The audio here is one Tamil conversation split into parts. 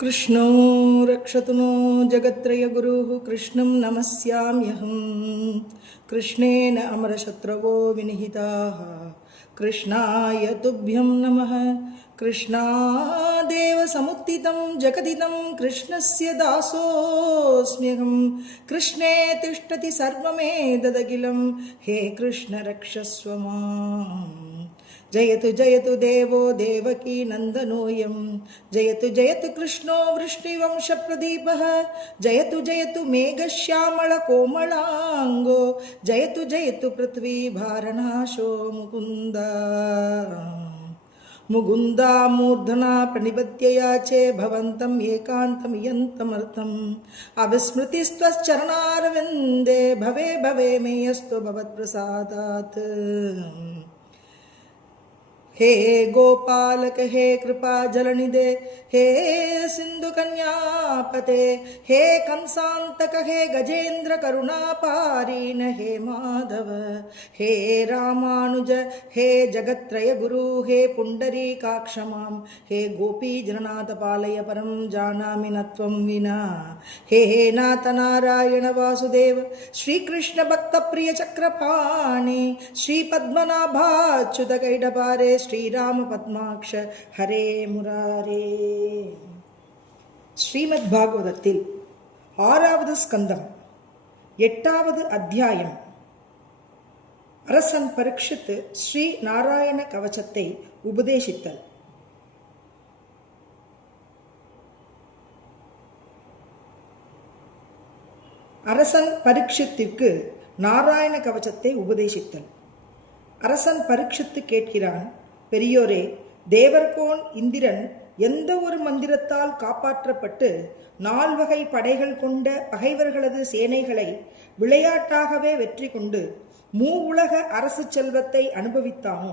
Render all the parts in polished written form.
कृष्णो रक्षतु नो जगत्त्रयगुरुः कृष्णं नमस्याम्यहं। कृष्णेन अमरशत्रवो विनिहिताः कृष्णाय तुभ्यं नमः। कृष्णादेव समुत्थितं जगदिदं कृष्णस्य दासोऽस्म्यहं। कृष्णे तिष्ठति सर्वमेतदखिलं हे कृष्ण रक्षस्व माम्। जयतु जयतु देवो देवकी नन्दनोऽयं। जयतु जयतु कृष्णो वृष्णिवंशप्रदीपः। जयतु जयतु मेघश्यामलकोमलाङ्गो। जयतु जयतु पृथ्वी भारनाशो मुकुन्द। मुकुन्दा मूर्धना प्रणिपत्य याचे भवन्तम् एकान्तमियन्तमर्थम्। अविस्मृतिस्त्वश्चरणारविन्दे भवे भवे मेयस्तु भवत्प्रसादात्। हे गोपालक हे कृपा जलनिधे हे सिंधु कन्यापते हे कंसांतक हे गजेन्द्र करुणापारीन हे माधव हे रामानुज हे जगत्त्रय गुरु हे पुंडरीकाक्ष मां हे गोपी जननाथ पालय परं जानामि न त्वं विना। हे नाथ नारायण वासुदेव श्रीकृष्ण भक्त प्रिय चक्रपाणि श्री पद्मनाभाच्युत कैडपारे श्रीराम पद्माक्ष हरे मुरारे। ஸ்ரீமத் பாகவதத்தில் 6வது ஸ்கந்தம் 8வது அத்தியாயம். அரசன் பரீட்சித் ஸ்ரீ நாராயண கவசத்தை உபதேசித்தல். அரசன் பரீட்சித்திற்கு நாராயண கவசத்தை உபதேசித்தல். அரசன் பரீட்சித்து கேட்கிறான், பெரியோரே, தேவர்கோன் இந்திரன் எந்த ஒரு மந்திரத்தால் காப்பாற்றப்பட்டு 4 வகை படைகள் கொண்ட பகைவர்களது சேனைகளை விளையாட்டாகவே வெற்றி கொண்டு மூவுலக அரசு செல்வத்தை அனுபவித்தானோ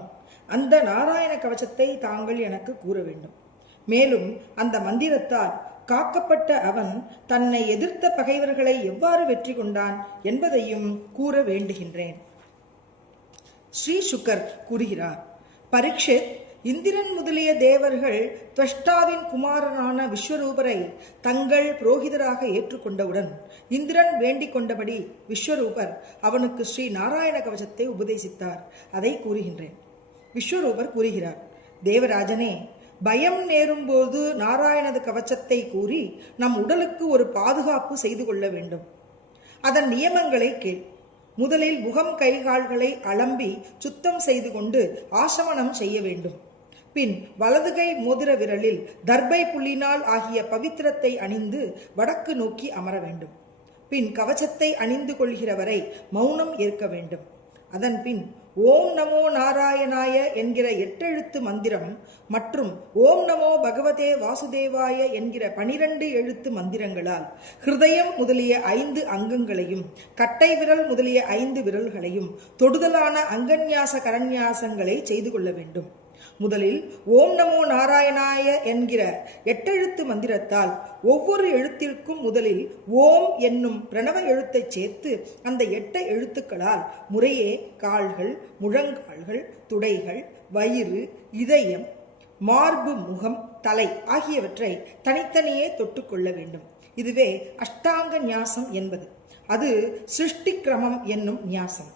அந்த நாராயண கவசத்தை தாங்கள் எனக்கு கூற வேண்டும். மேலும் அந்த மந்திரத்தால் காக்கப்பட்ட அவன் தன்னை எதிர்த்த பகைவர்களை எவ்வாறு வெற்றி கொண்டான் என்பதையும் கூற வேண்டுகின்றேன். ஸ்ரீ சுகர் கூறுகிறார், பரீட்சித், இந்திரன் முதலிய தேவர்கள் துவஷ்டாவின் குமாரனான விஸ்வரூபரை தங்கள் புரோகிதராக ஏற்றுக்கொண்டவுடன் இந்திரன் வேண்டிக் கொண்டபடி விஸ்வரூபர் அவனுக்கு ஸ்ரீ நாராயண கவசத்தை உபதேசித்தார். அதை கூறுகின்றேன். விஸ்வரூபர் கூறுகிறார், தேவராஜனே, பயம் நேரும்போது நாராயணது கவசத்தை கூறி நம் உடலுக்கு ஒரு பாதுகாப்பு செய்து கொள்ள வேண்டும். அதன் நியமங்களை கேள். முதலில் முகம் கைகால்களை அலம்பி சுத்தம் செய்து கொண்டு ஆசமனம் செய்ய வேண்டும். பின் வலதுகை மோதிர விரலில் தர்பை புள்ளினால் ஆகிய பவித்திரத்தை அணிந்து வடக்கு நோக்கி அமர வேண்டும். பின் கவசத்தை அணிந்து கொள்கிறவரை மௌனம் ஏற்க வேண்டும். அதன் பின் ஓம் நமோ நாராயணாய என்கிற 8 எழுத்து மந்திரம் மற்றும் ஓம் நமோ பகவதே வாசுதேவாய என்கிற 12 எழுத்து மந்திரங்களால் ஹிருதயம் முதலிய 5 அங்கங்களையும் கட்டை விரல் முதலிய 5 விரல்களையும் தொடுதலான அங்கன்யாச கரன்யாசங்களை செய்து கொள்ள வேண்டும். முதலில் ஓம் நமோ நாராயணாய என்கிற 8 எழுத்து மந்திரத்தால் ஒவ்வொரு எழுத்திற்கும் முதலில் ஓம் என்னும் பிரணவ எழுத்தை சேர்த்து அந்த 8 எழுத்துக்களால் முறையே கால்கள், முழங்கால்கள், துடைகள், வயிறு, இதயம், மார்பு, முகம், தலை ஆகியவற்றை தனித்தனியே தொட்டுக்கொள்ள வேண்டும். இதுவே அஷ்டாங்க நியாசம் என்பது. அது சிருஷ்டி கிரமம் என்னும் நியாசம்.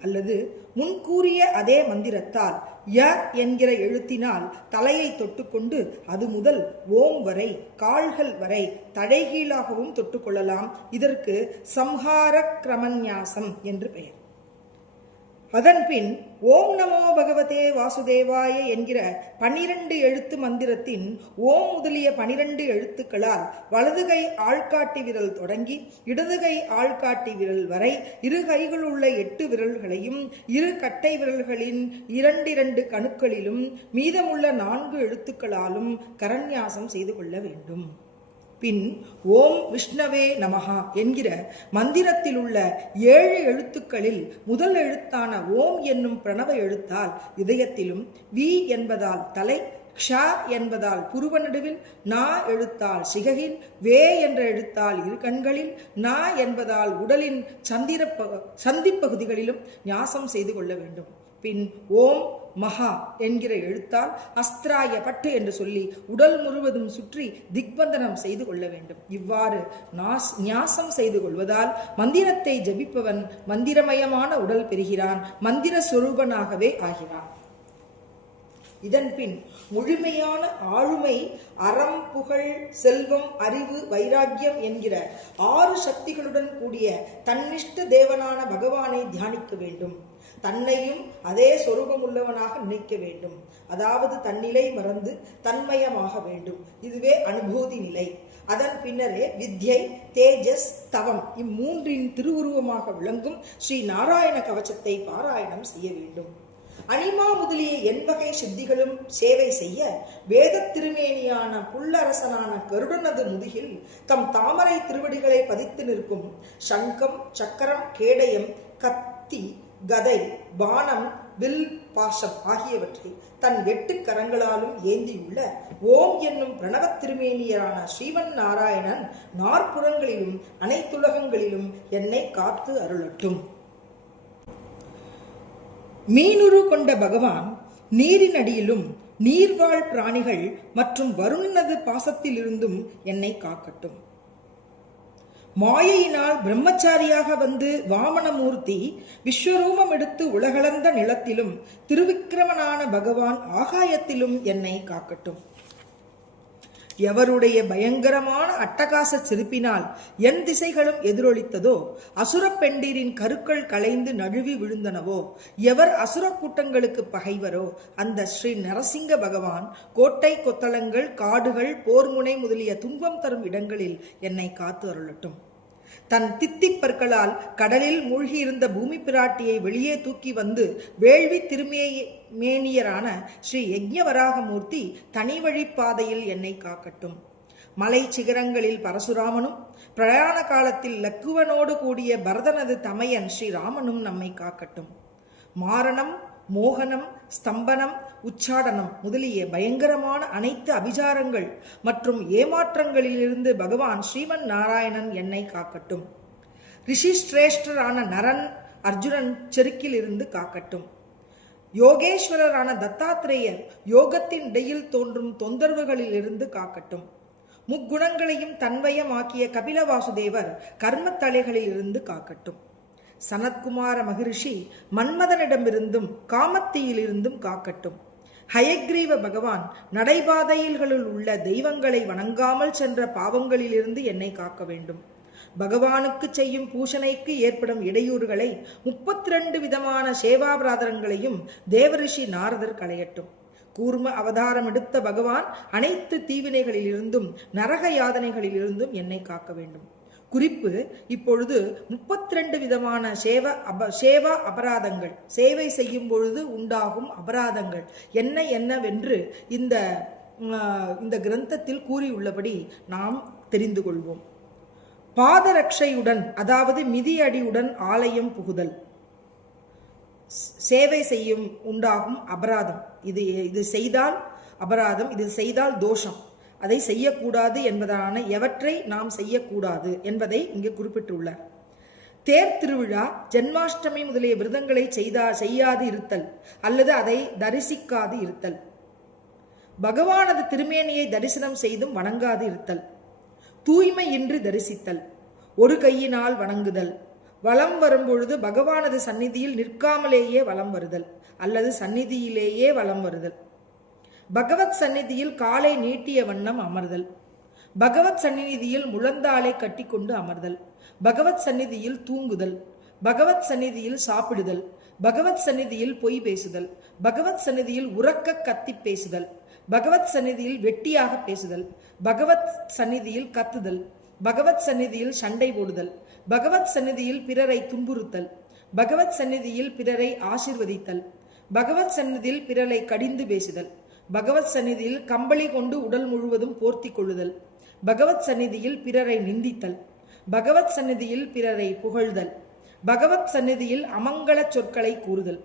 அல்லது முன்கூறிய அதே மந்திரத்தால் ய என்கிற எழுத்தினால் தலையை தொட்டுக்கொண்டு அது முதல் ஓம் வரை கால்கள் வரை தடைகீழாகவும் தொட்டுக்கொள்ளலாம். இதற்கு சம்ஹார கிரமன்யாசம் என்று பெயர். அதன்பின் ஓம் நமோ பகவதே வாசுதேவாய என்கிற 12 எழுத்து மந்திரத்தின் ஓம் முதலிய 12 எழுத்துக்களால் வலதுகை ஆள்காட்டி விரல் தொடங்கி இடதுகை ஆள்காட்டி விரல் வரை 2 கைகளுள்ள 8 விரல்களையும் 2 கட்டை விரல்களின் 2 கணுக்களிலும் மீதமுள்ள 4 எழுத்துக்களாலும் கரன்யாசம் செய்து கொள்ள வேண்டும். பின் ஓம் விஷ்ணவே நமஹா என்கிற மந்திரத்தில் உள்ள 7 எழுத்துக்களில் முதல் எழுத்தான ஓம் என்னும் பிரணவ எழுத்தால் இதயத்திலும், வி என்பதால் தலை, க்ஷ என்பதால் புருவ நடுவில், நா எழுத்தால் சிகையில், வே என்ற எழுத்தால் 2 கண்களில், நா என்பதால் உடலின் சந்திப்பகுதிகளிலும் ஞாசம் செய்து கொள்ள வேண்டும். பின் ஓம் மகா என்கிற எழுத்தால் அஸ்திராய பட்டு என்று சொல்லி உடல் முழுவதும் சுற்றி திக்பந்தனம் செய்து கொள்ள வேண்டும். இவ்வாறு நியாசம் செய்து கொள்வதால் மந்திரத்தை ஜபிப்பவன் மந்திரமயமான உடல் பெறுகிறான், மந்திர சொரூபனாகவே ஆகிறான். இதன்பின் முழுமையான ஆளுமை, அறம், புகழ், செல்வம், அறிவு, வைராக்கியம் என்கிற 6 சக்திகளுடன் கூடிய தன்னிஷ்ட தேவனான பகவானை தியானிக்க வேண்டும். தன்னையும் அதே சொரூபமுள்ளவனாக நினைக்க வேண்டும். அதாவது தன்னிலை மறந்து தன்மயமாக வேண்டும். இதுவே அனுபூதி நிலை. அதன் பின்னரே வித்யை, தேஜஸ், தவம் இம்மூன்றின் திருவுருவமாக விளங்கும் ஸ்ரீ நாராயண கவசத்தை பாராயணம் செய்ய வேண்டும். அனிமா முதலிய எண்வகை சித்திகளும் சேவை செய்ய வேத திருமேனியான புல்லரசனான கருடனது முதுகில் தம் தாமரை திருவடிகளை பதித்து நிற்கும் சங்கம், சக்கரம், கேடயம், கத்தி, கதை, பானம், வில், பாசம் ஆகியவற்றை தன் 8 கரங்களாலும் ஏந்தியுள்ள ஓம் என்னும் பிரணவ திருமேனியரான ஸ்ரீமன் நாராயணன் நாற்புறங்களிலும் அனைத்துலகங்களிலும் என்னை காத்து அருளட்டும். மீனுரு கொண்ட பகவான் நீரின் அடியிலும் நீர்வாழ் பிராணிகள் மற்றும் வருணனது பாசத்திலிருந்தும் என்னை காக்கட்டும். மாயையினால் பிரம்மச்சாரியாக வந்து வாமனமூர்த்தி விஸ்வரூபம் எடுத்து உலகளந்த நிலத்திலும் திருவிக்கிரமனான பகவான் ஆகாயத்திலும் என்னை காக்கட்டும். எவருடைய பயங்கரமான அட்டகாச சிரிப்பினால் என் திசைகளும் எதிரொலித்ததோ, அசுர பெண்டீரின் கருக்கள் களைந்து நழுவி விழுந்தனவோ, எவர் அசுர கூட்டங்களுக்கு பகைவரோ அந்த ஸ்ரீ நரசிங்க பகவான் கோட்டை, கொத்தளங்கள், காடுகள், போர்முனை முதலிய துன்பம் தரும் இடங்களில் என்னை காத்து அருளட்டும். தன் தித்திப்பற்களால் கடலில் மூழ்கியிருந்த பூமி பிராட்டியை வெளியே தூக்கி வந்து வேள்வி திருமேனியரான ஸ்ரீ யஜ்ஞவராகமூர்த்தி தனி வழிப்பாதையில் என்னை காக்கட்டும். மலை சிகரங்களில் பரசுராமனும் பிரயாண காலத்தில் லக்குவனோடு கூடிய பரதனது தமையன் ஸ்ரீராமனும் நம்மை காக்கட்டும். மாரணம், மோகனம், ஸ்தம்பனம், உச்சாடனம் முதலிய பயங்கரமான அனைத்து அபிசாரங்கள் மற்றும் ஏமாற்றங்களிலிருந்து பகவான் ஸ்ரீமன் நாராயணன் என்னை காக்கட்டும். ரிஷிஸ்ரேஷ்டரான நரன், அர்ஜுனன் செருக்கில் இருந்து காக்கட்டும். யோகேஸ்வரரான தத்தாத்திரேயர் யோகத்தின் இடையில் தோன்றும் தொந்தரவுகளில் இருந்து காக்கட்டும். முக்குணங்களையும் தன்வயமாக்கிய கபில வாசுதேவர் கர்மத்தலைகளில் இருந்து காக்கட்டும். சனத்குமார மகரிஷி மன்மதனிடமிருந்தும் காமத்தீயிலிருந்தும் காக்கட்டும். ஹயக்ரீவ பகவான் நடைபாதைகளில் உள்ள தெய்வங்களை வணங்காமல் சென்ற பாவங்களிலிருந்து என்னை காக்க வேண்டும். பகவானுக்கு செய்யும் பூஷணைக்கு ஏற்படும் இடையூறுகளை 32 விதமான சேவாபிராதங்களையும் தேவரிஷி நாரதர் களையட்டும். கூர்ம அவதாரம் எடுத்த பகவான் அனைத்து தீவினைகளிலிருந்தும் நரக யாதனைகளிலிருந்தும் என்னை காக்க வேண்டும். குறிப்பு: இப்பொழுது 32 விதமான சேவா அபராதங்கள், சேவை செய்யும் பொழுது உண்டாகும் அபராதங்கள் என்னவென்று இந்த கிரந்தத்தில் கூறியுள்ளபடி நாம் தெரிந்து கொள்வோம். பாதரட்சையுடன், அதாவது மிதியடியுடன் ஆலயம் புகுதல், சேவை செய்யும் உண்டாகும் அபராதம். இது செய்தால் அபராதம், இது செய்தால் தோஷம், அதை செய்யக்கூடாது என்பதான எவற்றை நாம் செய்யக்கூடாது என்பதை இங்கு குறிப்பிட்டுள்ளார். தேர் திருவிழா, ஜென்மாஷ்டமி முதலிய விரதங்களை செய்யாது இருத்தல் அல்லது அதை தரிசிக்காது இருத்தல், பகவானது திருமேனியை தரிசனம் செய்தும் வணங்காது இருத்தல், தூய்மையின்றி தரிசித்தல், ஒரு கையினால் வணங்குதல், வலம் வரும்பொழுது பகவானது சந்நிதியில் நிற்காமலேயே வலம் வருதல் அல்லது சந்நிதியிலேயே வலம் வருதல், பகவத் சந்நிதியில் காலை நீட்டிய வண்ணம் அமர்தல், பகவத் சந்நிதியில் முழந்தாளை கட்டிக்கொண்டு அமர்தல், பகவத் சந்நிதியில் தூங்குதல், பகவத் சந்நிதியில் சாப்பிடுதல், பகவத் சந்நிதியில் பொய் பேசுதல், பகவத் சந்நிதியில் உறக்க கத்தி பேசுதல், பகவத் சந்நிதியில் வெட்டியாக பேசுதல், பகவத் சந்நிதியில் கத்துதல், பகவத் சந்நிதியில் சண்டை போடுதல், பகவத் சந்நிதியில் பிறரை துன்புறுத்தல், பகவத் சந்நிதியில் பிறரை ஆசிர்வதித்தல், பகவத் சந்நிதியில் பிறரை கடிந்து பேசுதல், பகவத் சந்நிதியில் கம்பளி கொண்டு உடல் முழுவதும் போர்த்தி கொள்ளுதல், பகவத் சந்நிதியில் பிறரை நிந்தித்தல், பகவத் சந்நிதியில் பிறரை புகழ்தல், பகவத் சந்நிதியில் அமங்கல சொற்களை கூறுதல்,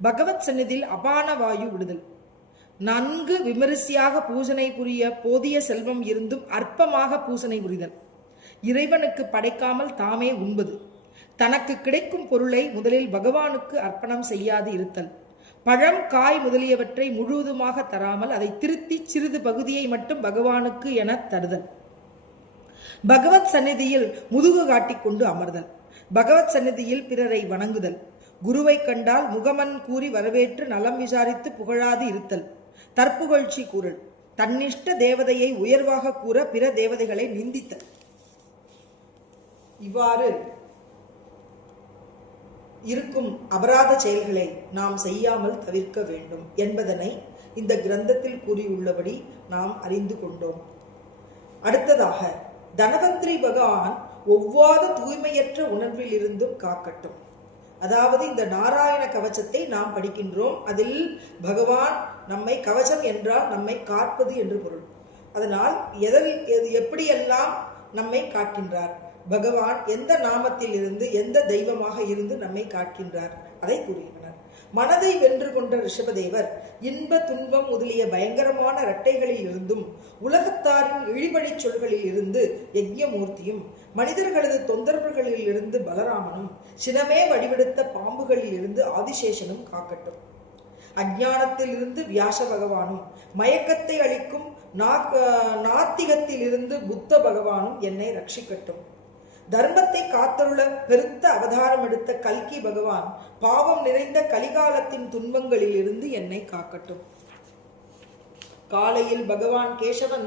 பகவத் சந்நிதியில் அபான வாயு விடுதல், நன்கு விமரிசையாக பூசனை புரிய போதிய செல்வம் இருந்தும் அற்பமாக பூசனை புரிதல், இறைவனுக்கு படைக்காமல் தாமே உண்பது, தனக்கு கிடைக்கும் பொருளை முதலில் பகவானுக்கு அர்ப்பணம் செய்யாது இருத்தல், பழம் காய் முதலியவற்றை முழுவதுமாக தராமல் அதை திருத்தி சிறிது பகுதியை மட்டும் பகவானுக்கு என தருதல். பகவத் சந்நிதியில் முதுகு காட்டிக்கொண்டு அமர்தல். பகவத் சந்நிதியில் பிறரை வணங்குதல். குருவை கண்டால் முகமன் கூறி வரவேற்று நலம் விசாரித்து புகழாது இருத்தல். தற்புகழ்ச்சி கூறல். தன்னிஷ்ட தேவதையை உயர்வாக கூற பிற தேவதைகளை நிந்தித்தல். இவ்வாறு இருக்கும் அபராத செயல்களை நாம் செய்யாமல் தவிர்க்க வேண்டும் என்பதனை இந்த கிரந்தத்தில் கூறியுள்ளபடி நாம் அறிந்து கொண்டோம். அடுத்ததாக தனவந்திரி பகவான் ஒவ்வாத தூய்மையற்ற உணர்வில் இருந்தும் காக்கட்டும். அதாவது இந்த நாராயண கவசத்தை நாம் படிக்கின்றோம். அதில் பகவான் நம்மை, கவசம் என்றால் நம்மை காப்பது என்று பொருள். அதனால் எப்படியெல்லாம் நம்மை காக்கின்றார், பகவான் எந்த நாமத்தில் இருந்து எந்த தெய்வமாக இருந்து நம்மை காக்கின்றார் அதை கூறுகின்றனர். மனதை வென்று கொண்ட ரிஷபதேவர் இன்ப துன்பம் முதலிய பயங்கரமான இரட்டைகளில் இருந்தும் உலகத்தாரின் இழிபழி சொல்களில் இருந்து யஜ்ஞமூர்த்தியும் மனிதர்களது தொந்தரவுகளில் இருந்து பலராமனும் சினமே வடிவெடுத்த பாம்புகளில் இருந்து ஆதிசேஷனும் காக்கட்டும். அஞ்ஞானத்தில் இருந்து வியாச பகவானும் மயக்கத்தை அளிக்கும் நாத்திகத்தில் இருந்து புத்த பகவானும் என்னை ரட்சிக்கட்டும். தர்மத்தை காத்தருள பெருத்த அவதாரம் எடுத்த கல்கி பகவான் பாவம் நிறைந்த கலிகாலத்தின் துன்பங்களில் இருந்து என்னை காக்கட்டும். காலையில் பகவான் கேசவன்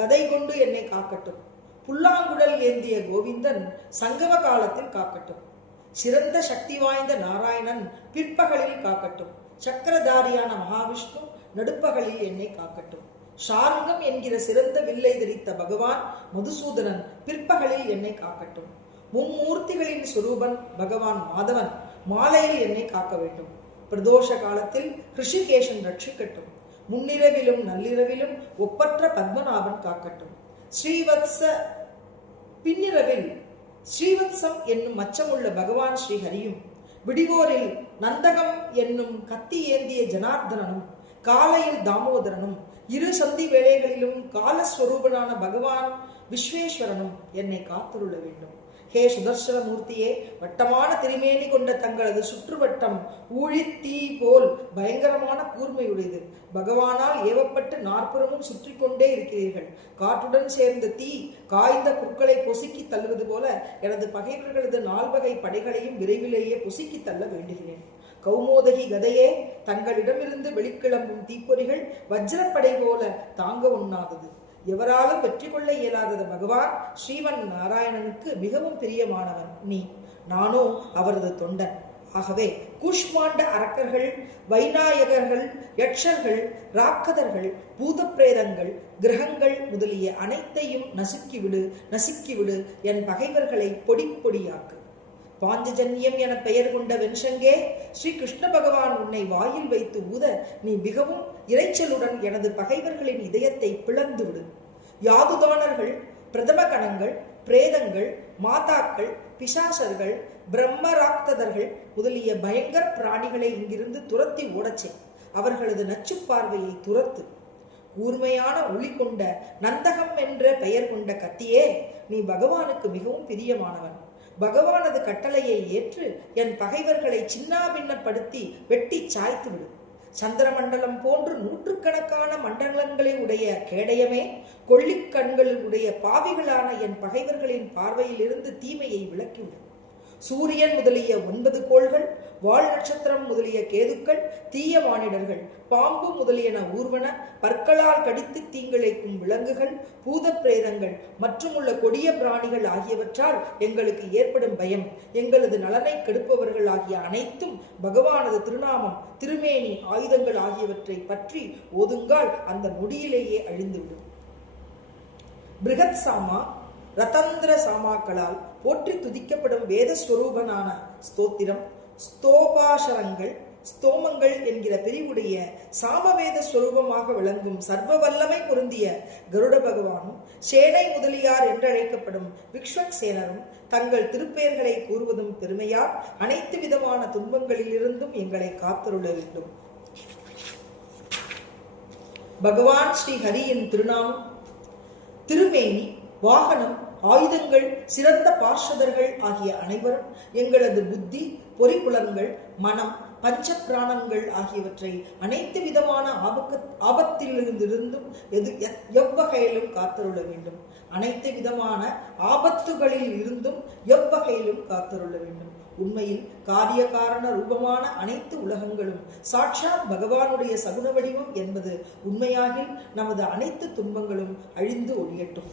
கதை கொண்டு என்னை காக்கட்டும். புல்லாங்குழல் ஏந்திய கோவிந்தன் சங்கம காலத்தில் காக்கட்டும். சிறந்த சக்தி வாய்ந்த நாராயணன் பிற்பகலில் காக்கட்டும். சக்கரதாரியான மகாவிஷ்ணு நடுப்பகலில் என்னை காக்கட்டும். ஷாருங்கம் என்கிற சிறந்த வில்லை தரித்த பகவான் மதுசூதனன் பிற்பகலில் என்னை காக்கட்டும். மும்மூர்த்திகளின் சுரூபன் பகவான் மாதவன் மாலையில் என்னை காக்க வேண்டும். பிரதோஷ காலத்தில் ரிஷிகேஷன் ரட்சிக்கட்டும். முன்னிரவிலும் நள்ளிரவிலும் ஒப்பற்ற பத்மநாபன் காக்கட்டும். ஸ்ரீவத்ச பின்னிரவில் ஸ்ரீவத்சம் என்னும் மச்சமுள்ள பகவான் ஸ்ரீஹரியும், விடிவோரில் நந்தகம் என்னும் கத்தி ஏந்திய ஜனார்தனனும், காலையில் தாமோதரனும், இரு சந்தி வேளைகளிலும் காலஸ்வரூபனான பகவான் விஸ்வேஸ்வரனும் என்னை காத்துள்ள வேண்டும். ஹே சுதர்சன மூர்த்தியே, வட்டமான திருமேனி கொண்ட தங்களது சுற்றுவட்டம் ஊழித்தீ போல் பயங்கரமான கூர்மையுடையது. பகவானால் ஏவப்பட்டு நாற்புறமும் சுற்றி கொண்டே இருக்கிறீர்கள். காற்றுடன் சேர்ந்த தீ காய்ந்த புற்களை பொசுக்கி தள்ளுவது போல எனது பகைவர்களது நால்வகை படைகளையும் விரைவிலேயே பொசுக்கி தள்ள வேண்டுகிறேன். கௌமோதகி கதையே, தங்களிடமிருந்து வெளிக்கிளம்பும் தீப்பொறிகள் வஜ்ரப்படை போல தாங்க உண்ணாதது. எவராலும் வெற்றி கொள்ள இயலாதது. பகவான் ஸ்ரீவன் நாராயணனுக்கு மிகவும் பிரியமானவன் நீ. நானோ அவரது தொண்டன். ஆகவே கூஷ்மாண்ட அரக்கர்கள், வைநாயகர்கள், யட்சர்கள், ராக்கதர்கள், பூதப்பிரேதங்கள், கிரகங்கள் முதலிய அனைத்தையும் நசுக்கிவிடு என் பகைவர்களை பொடி பொடியாக்கு. பாஞ்சஜன்யம் என பெயர் கொண்ட வெண்சங்கே, ஸ்ரீ கிருஷ்ண பகவான் உன்னை வாயில் வைத்து ஊத நீ மிகவும் இறைச்சலுடன் எனது பகைவர்களின் இதயத்தை பிளந்துவிடு. யாதுதானர்கள், பிரதம கணங்கள், பிரேதங்கள், மாதாக்கள், பிசாசர்கள், பிரம்மராக்ததர்கள் முதலிய பயங்கர பிராணிகளை இங்கிருந்து துரத்தி ஓடச்சே. அவர்களது நச்சு பார்வையை துரத்து. கூர்மையான ஒளி கொண்ட நந்தகம் என்ற பெயர் கொண்ட கத்தியே, நீ பகவானுக்கு மிகவும் பிரியமானவன். பகவானது கட்டளையை ஏற்று என் பகைவர்களை சின்னாபின்னப்படுத்தி வெட்டி சாய்த்து விடு. சந்திரமண்டலம் போன்று நூற்றுக்கணக்கான மண்டலங்களை உடைய கேடயமே, கொள்ளிக்கண்களுடைய பாவிகளான என் பகைவர்களின் பார்வையில் இருந்து தீமையை விலக்கிவிடு. சூரியன் முதலிய 9 கோள்கள், வால் நட்சத்திரம் முதலிய கேதுக்கள், தீய மானிடர்கள், பாம்பு முதலியன ஊர்வன, பற்களால் கடித்து தீங்கிழைக்கும் விலங்குகள், பூத பிரேதங்கள் மற்றும் உள்ள கொடிய பிராணிகள் ஆகியவற்றால் எங்களுக்கு ஏற்படும் பயம், எங்களது நலனை கெடுப்பவர்கள் ஆகிய அனைத்தும் பகவானது திருநாமம், திருமேனி, ஆயுதங்கள் ஆகியவற்றை பற்றி ஓதுங்கால் அந்த நொடியிலேயே அழிந்துவிடும். பிருகத் சாமா, ரதந்திர சாமாக்களால் போற்றி துதிக்கப்படும் வேதஸ்வரூபனான ஸ்தோத்திரம், ஸ்தோபாசரங்கள், ஸ்தோமங்கள் என்கிற பிரிவுடைய சாமவேத ஸ்வரூபமாக விளங்கும் சர்வ வல்லமை பொருந்திய கருட பகவானும், சேனை முதலியார் என்றழைக்கப்படும் விக்ஷ்வக் சேனரும் தங்கள் திருப்பெயர்களை கூறுவதும் பெருமையால் அனைத்து விதமான துன்பங்களிலிருந்தும் எங்களை காத்தருள வேண்டும். பகவான் ஸ்ரீ ஹரியின் திருநாமம், திருமேனி, வாகனம், ஆயுதங்கள், சிறந்த பார்ஷதர்கள் ஆகிய அனைவரும் எங்களது புத்தி, பொறிப்புலன்கள், மனம், பஞ்ச பிராணங்கள் ஆகியவற்றை அனைத்து விதமான ஆபத்திலிருந்தும் எவ்வகையிலும் காத்தருள வேண்டும். அனைத்து விதமான ஆபத்துகளில் இருந்தும் எவ்வகையிலும் காத்தருள வேண்டும். உண்மையில் காரிய காரண ரூபமான அனைத்து உலகங்களும் சாட்சாத் பகவானுடைய சகுன வடிவம் என்பது உண்மையாகில் நமது அனைத்து துன்பங்களும் அழிந்து ஒழியட்டும்.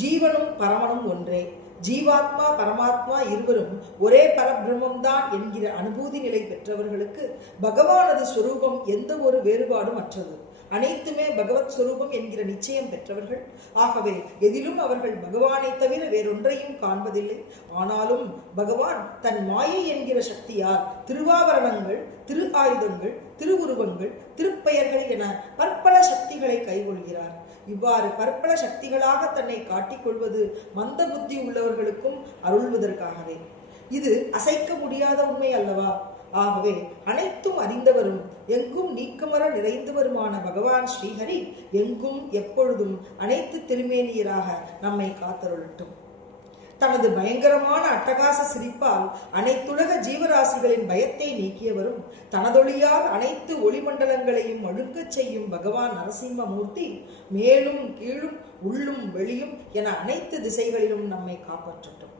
ஜீவனும் பரமனும் ஒன்றே. ஜீவாத்மா பரமாத்மா இருவரும் ஒரே பரபிரம்மம்தான் என்கிற அனுபூதி நிலை பெற்றவர்களுக்கு பகவானது ஸ்வரூபம் எந்த ஒரு வேறுபாடும் அற்றது. அனைத்துமே பகவத் ஸ்வரூபம் என்கிற நிச்சயம் பெற்றவர்கள். ஆகவே எதிலும் அவர்கள் பகவானை தவிர வேறொன்றையும் காண்பதில்லை. ஆனாலும் பகவான் தன் மாயை என்கிற சக்தியால் திருவாபரணங்கள், திரு ஆயுதங்கள், திருவுருவங்கள், திருப்பெயர்கள் என பற்பல சக்திகளை கைகொள்கிறார். இவ்வாறு பற்பல சக்திகளாக தன்னை காட்டிக்கொள்வது மந்த புத்தி உள்ளவர்களுக்கும் அருள்வதற்காகவே. இது அசைக்க முடியாத உண்மை அல்லவா? ஆகவே அனைத்தும் அறிந்தவரும் எங்கும் நீக்கமர நிறைந்தவருமான பகவான் ஸ்ரீஹரி எங்கும் எப்பொழுதும் அனைத்து திருமேனியராக நம்மை காத்தருளட்டும். தனது பயங்கரமான அட்டகாச சிரிப்பால் அனைத்துலக ஜீவராசிகளின் பயத்தை நீக்கியவரும் தனதொழியால் அனைத்து ஒளிமண்டலங்களையும் ஒழுங்கச் செய்யும் பகவான் நரசிம்மமூர்த்தி மேலும் கீழும் உள்ளும் வெளியும் என அனைத்து திசைகளிலும் நம்மை காப்பாற்றட்டும்.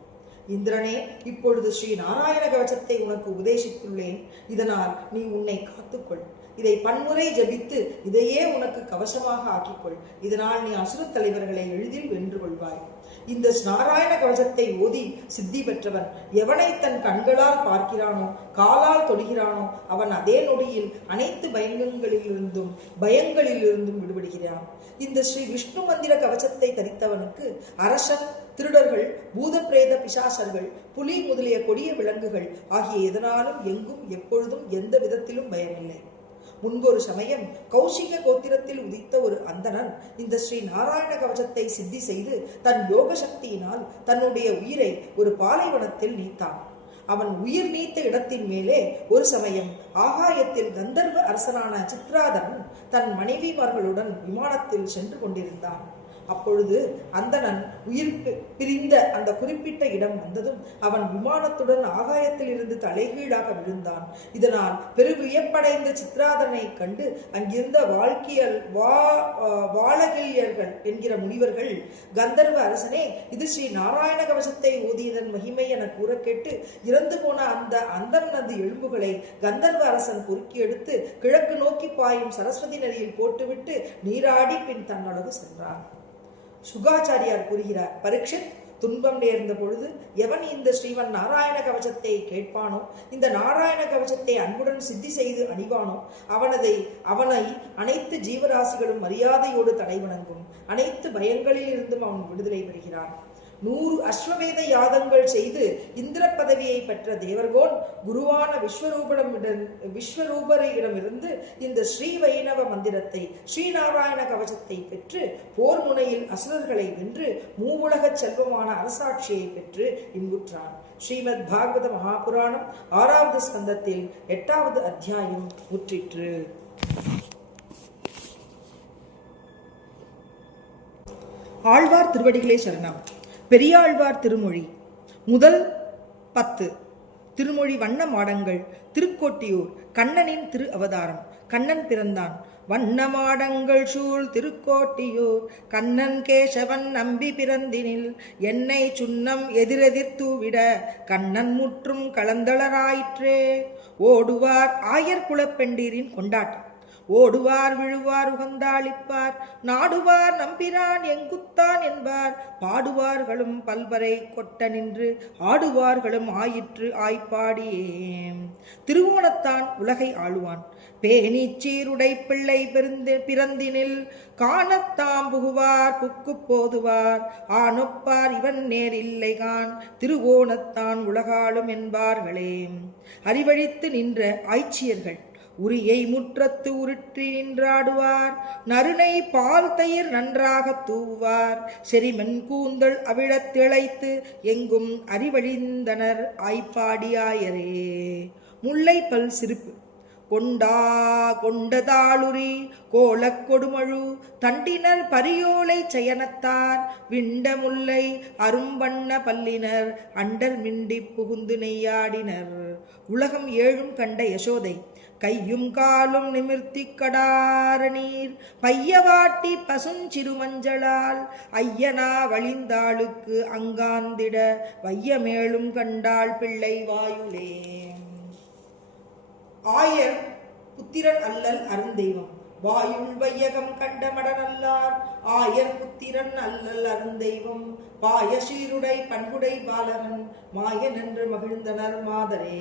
இந்திரனே, இப்பொழுது ஸ்ரீ நாராயண கவசத்தை உனக்கு உபதேசித்துள்ளேன். இதனால் நீ உன்னை காத்துக்கொள். இதை பன்முறை ஜபித்து இதையே உனக்கு கவசமாக ஆக்கிக்கொள். இதனால் நீ அசுர தலைவர்களை எளிதில் வென்று கொள்வாய். இந்த நாராயண கவசத்தை ஓதி சித்தி பெற்றவன் எவனை தன் கண்களால் பார்க்கிறானோ, காலால் தொடுகிறானோ, அவன் அதே நொடியில் அனைத்து பயங்களிலிருந்தும் விடுபடுகிறான். இந்த ஸ்ரீ விஷ்ணு மந்திர கவசத்தை தரித்தவனுக்கு அரசன், திருடர்கள், பூத பிரேத பிசாசர்கள், புலி முதலிய கொடிய விலங்குகள் ஆகிய எதனாலும் எங்கும் எப்பொழுதும் எந்த விதத்திலும் பயமில்லை. முன்பொரு சமயம் கௌசிக கோத்திரத்தில் உதித்த ஒரு அந்தணன் இந்த ஸ்ரீ நாராயண கவசத்தை சித்தி செய்து தன் யோக சக்தியினால் தன்னுடைய உயிரை ஒரு பாலைவனத்தில் நீத்தான். அவன் உயிர் நீத்த இடத்தின் மேலே ஒரு சமயம் ஆகாயத்தில் கந்தர்வ அரசனான சித்ராதனன் தன் மனைவிமார்களுடன் விமானத்தில் சென்று கொண்டிருந்தான். அப்பொழுது அந்தணன் உயிர் பிரிந்த அந்த குறிப்பிட்ட இடம் வந்ததும் அவன் விமானத்துடன் ஆகாயத்தில் இருந்து தலைகீழாக விழுந்தான். இதனால் பெருவியப்படைந்த சித்ராதனை கண்டு அங்கிருந்த வாழகில்யர்கள் என்கிற முனிவர்கள், கந்தர்வ அரசனே, இது ஸ்ரீ நாராயண கவசத்தை ஓதியதன் மகிமை என கூற கேட்டு இறந்து போன அந்த அந்தணனது எலும்புகளை கந்தர்வ அரசன் பொறுக்கி எடுத்து கிழக்கு நோக்கி பாயும் சரஸ்வதி நதியில் போட்டுவிட்டு நீராடி பின் தன்னளவு சென்றான். சுகாச்சாரியார் கூறுகிறார், பரீட்சித், துன்பம் நேர்ந்த பொழுது எவன் இந்த ஸ்ரீவன் நாராயண கவசத்தை கேட்பானோ, இந்த நாராயண கவசத்தை அன்புடன் சித்தி செய்து அணிவானோ, அவனை அனைத்து ஜீவராசிகளும் மரியாதையோடு தடை வணங்கும். அனைத்து பயங்களில் இருந்தும் அவன் விடுதலை பெறுகிறான். 100 அஸ்வமேத யாதங்கள் செய்து இந்திர பதவியை பெற்ற தேவர்கோன் குருவான விஸ்வரூபரிடமிருந்து இந்த ஸ்ரீ வைணவ மந்திரத்தை, ஸ்ரீநாராயண கவசத்தை பெற்று போர் முனையில் அசுரர்களை வென்று மூவுலகச் செல்வமான அரசாட்சியை பெற்று இன்புற்றான். ஸ்ரீமத் பாகவத மகாபுராணம் 6வது ஸ்கந்தத்தில் 8வது அத்தியாயம் முற்றிற்று. ஆழ்வார் திருவடிகளே சரணம். பெரியாழ்வார் திருமொழி முதல் 10. திருமொழி வண்ண மாடங்கள். திருக்கோட்டியூர். கண்ணனின் திரு அவதாரம். கண்ணன் பிறந்தான். வண்ண மாடங்கள் சூழ் திருக்கோட்டியூர் கண்ணன் கேசவன் நம்பி பிறந்தினில் என்னை சுண்ணம் எதிரெதிர் தூவிட கண்ணன் முற்றும் கலந்தளராயிற்றே. ஓடுவார் ஆயர் குலப்பெண்டீரின் கொண்டாட்டம். ஓடுவார் விழுவார் உகந்தாளிப்பார் நாடுவார் நம்பினான் எங்குத்தான் என்பார் பாடுவார்களும் பல்வரை கொட்ட நின்று ஆடுவார்களும் ஆயிற்று ஆய்ப்பாடியே. திருவோணத்தான் உலகை ஆளுவான். பேணிச்சீருடை பிள்ளை பிறந்தினில் காணத்தாம் புகுவார் புக்கு போதுவார் ஆனொப்பார் இவன் நேர் இல்லை கான் திருவோணத்தான் உலகாளும் என்பார்களே. அறிவழித்து நின்ற ஆய்ச்சியர்கள் உரியை முற்றத்து உருற்றி நின்றாடுவார். நறுனை பால் தயிர் நன்றாக தூவார். செரிமென் கூந்தல் அவிழத் திளைத்து எங்கும் அறிவழிந்தனர் ஆய்ப்பாடியாயரே. முல்லை பல் சிரிப்பு. கொண்டா கொண்டதாளுரி கோலக் கொடுமழு தண்டினர் பரியோலை செயனத்தார் விண்ட முல்லை அரும்பண்ண பல்லினர் அண்டர் மிண்டி புகுந்து நெய்யாடினர். உலகம் ஏழும் கண்ட யசோதை கையும் காலும் நிமிர்த்தி கடார நீர் பையவாட்டி பசுஞ்சிறு மஞ்சளால் ஐயனா வழிந்தாளுக்கு அங்காந்திட வையமேளும் கண்டாள் பிள்ளை வாயுலே. ஆயர் புத்திரன் அல்லல் அருந்தெய்வம் வாயுள் வையகம் கண்டமடனல்லார் ஆயர் புத்திரன் அல்லல் அருந்தெய்வம் பாய சீருடை பண்புடை பாலகன் மாயன் என்று மகிழ்ந்தனர் மாதரே.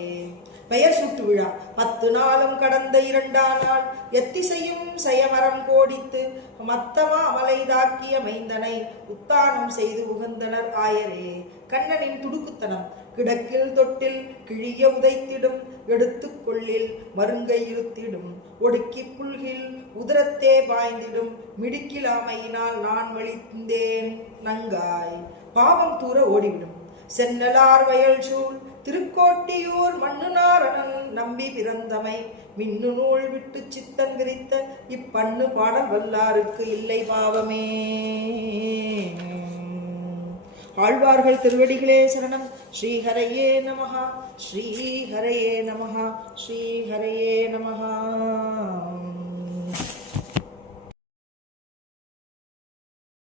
பெயர் சூட்டு விழா 10 நாளும் கடந்த 2ஆம் நாள் எத்திசையும் செயமரம் கோடித்து மத்தமா அமலைதாக்கிய மைந்தனை உத்தானம் செய்து உகந்தனர் ஆயரே. கண்ணனின் துடுக்குத்தனம் கிடக்கில் தொட்டில் கிழிய உதைத்திடும் எடுத்துக் கொள்ளில் மருங்கை இருத்திடும் ஒடுக்கி புல்கில் உதரத்தே பாய்ந்திடும் மிடுக்கில் ஆமையினால் நான் வலிந்தேன் நங்காய் பாவம் தூர ஓடிவிடும். சென்னலார் வயல் சூழ் திருக்கோட்டியூர் மண்ணுநாரணன் நம்பி பிறந்தமை மின்னு நூல் விட்டு சித்தன் விரித்த இப்பண்ணு பாடல் வல்லாருக்கு இல்லை பாவமே. ஆழ்வார்கள் திருவடிகளே சரணம். ஸ்ரீஹரையே நமஹ ஸ்ரீஹரையே நமஹ ஸ்ரீஹரையே நமஹ.